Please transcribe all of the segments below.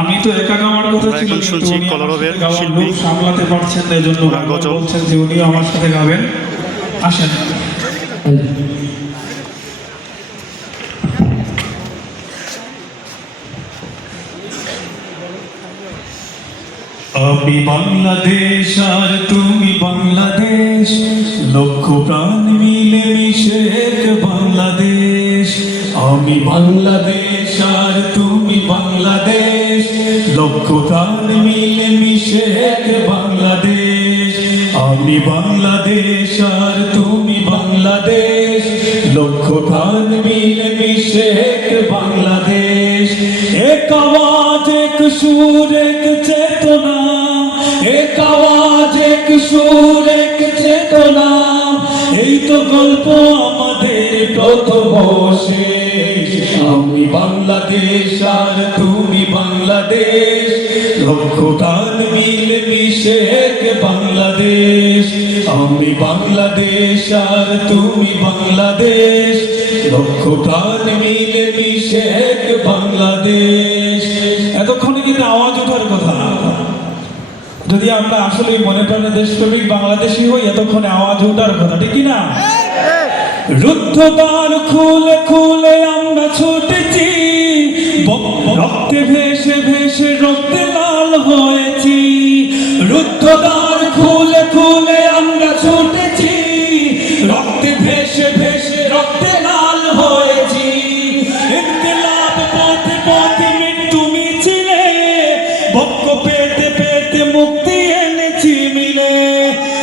আমি তো একা গাওয়ার কথা ছিল শুনছি উনি কলরবের শিল্পী সামলাতে পারছেন না এজন্য গজল। বলছেন যে উনিও আমার সাথে গাবেন। আসেন। আমি বাংলাদেশ আর তুমি বাংলাদেশ লক্ষ প্রাণ মিলে মিশে বাংলাদেশ। আমি বাংলাদেশ আর তুমি লক্ষ মিলে মিশে বাংলাদেশ। আমি বাংলাদেশ আর তুমি বাংলাদেশ। লক্ষ প্রাণ মিলে মিশে বাংলাদেশ। এক আওয়াজ এক সুর, এক চেতনা। এক আওয়াজ এক সুর, এক তো গল্প আমাদের প্রথম শেষ। আমি বাংলাদেশ আর তুমি বাংলাদেশ। লক্ষ গান মিলে মিশে বাংলাদেশ। আমি বাংলাদেশ আর তুমি বাংলাদেশ। লক্ষ গান মিলে মিশে বাংলাদেশ। এতক্ষণে কিন্তু আওয়াজ ওঠার কথা যদি আমরা আসলে মনে প্রাণে দেশপ্রেমিক বাংলাদেশি হই, এতক্ষণে আওয়াজ ওঠার কথা, ঠিক না রুদ্ধদ্বার খুলে খুলে আমরা ছুটেছি রক্তে ভেসে ভেসে রক্তে লাল হয়েছি। রুদ্ধদ্বার খুলে খুলে আমরা ছুটেছি, রক্তে ভেসে ভেসে রক্তে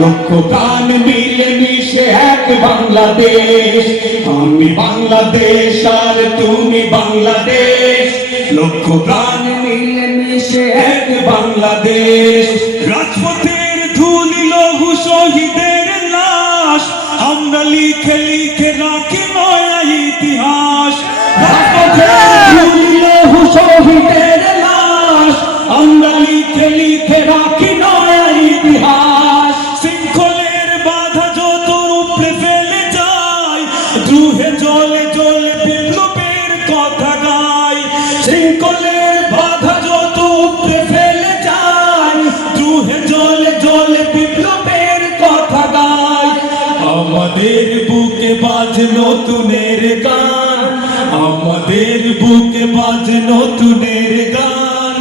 লক্ষ কান মিলে মিশে এক বাংলাদেশ। আমি বাংলাদেশ আর তুমি বাংলাদেশ। লক্ষ কান মিলে মিশে এক বাংলাদেশ। রাজপথের ধুলি লঘু শহীদের লাশ। আমরা লিখে লিখে যায় জলে জলে বিপ্লবের কথা শৃঙ্খলের বাধা যত উপরে ফেলে যায় জলে জলে বিপ্লবের কথা আমাদের বুকে বাজে নতুনের গান, আমাদের বুকে বাজে নতুনের গান।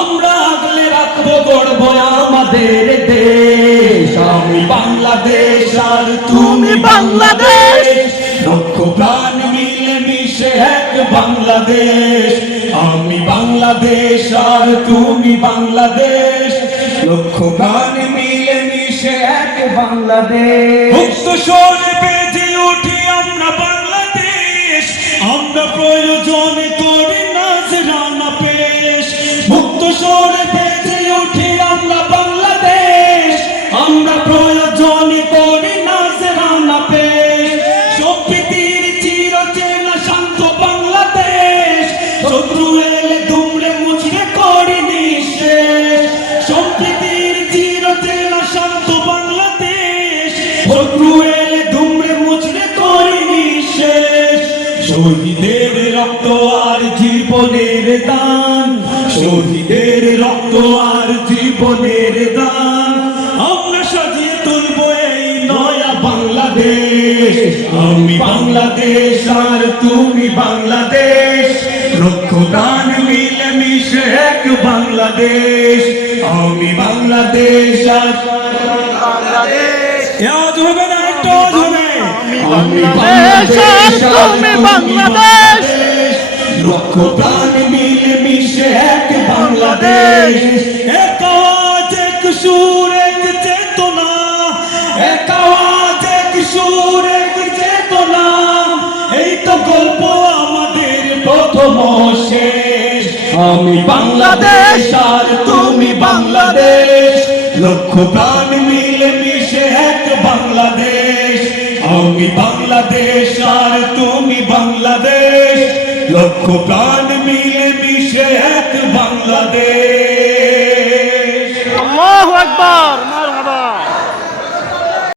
আমরা আগলে রাখব গর্ব আমাদের দেশ। আমি বাংলাদেশ, আর তুমি বাংলাদেশ। লক্ষ প্রাণ মিলে মিশে এক বাংলাদেশ। আমি বাংলাদেশ আর তুমি বাংলাদেশ। লক্ষ প্রাণ মিলে মিশে এক বাংলাদেশ। মুক্ত বেজে উঠি আমরা বাংলাদেশ। আমরা প্রয়োজনে শহীদের রক্ত আর জীবনের দান শহীদের রক্ত আর জীবনের দান। আমরা সাজিয়ে তুলব এই নয়া বাংলাদেশ। আমি বাংলাদেশ আর তুমি বাংলাদেশ। প্রাণ মিলে মিশে এক বাংলাদেশ। আমি বাংলাদেশ আর আওয়াজ হবে না বাংলাদেশ তুমি বাংলাদেশ। লক্ষ প্রাণ মিলে মিশে এক বাংলাদেশ। এক আওয়াজ, এক সুর, এক চেতনা। এক আওয়াজ, এক সুর, এক চেতনা। এই তো গল্প আমাদের প্রথম শেষ। আমি বাংলাদেশ, আর তুমি বাংলাদেশ। লক্ষ প্রাণ আমি বাংলাদেশ আর তুমি বাংলাদেশ লক্ষ প্রাণ মিলে মিশে এক বাংলাদেশ। আল্লাহু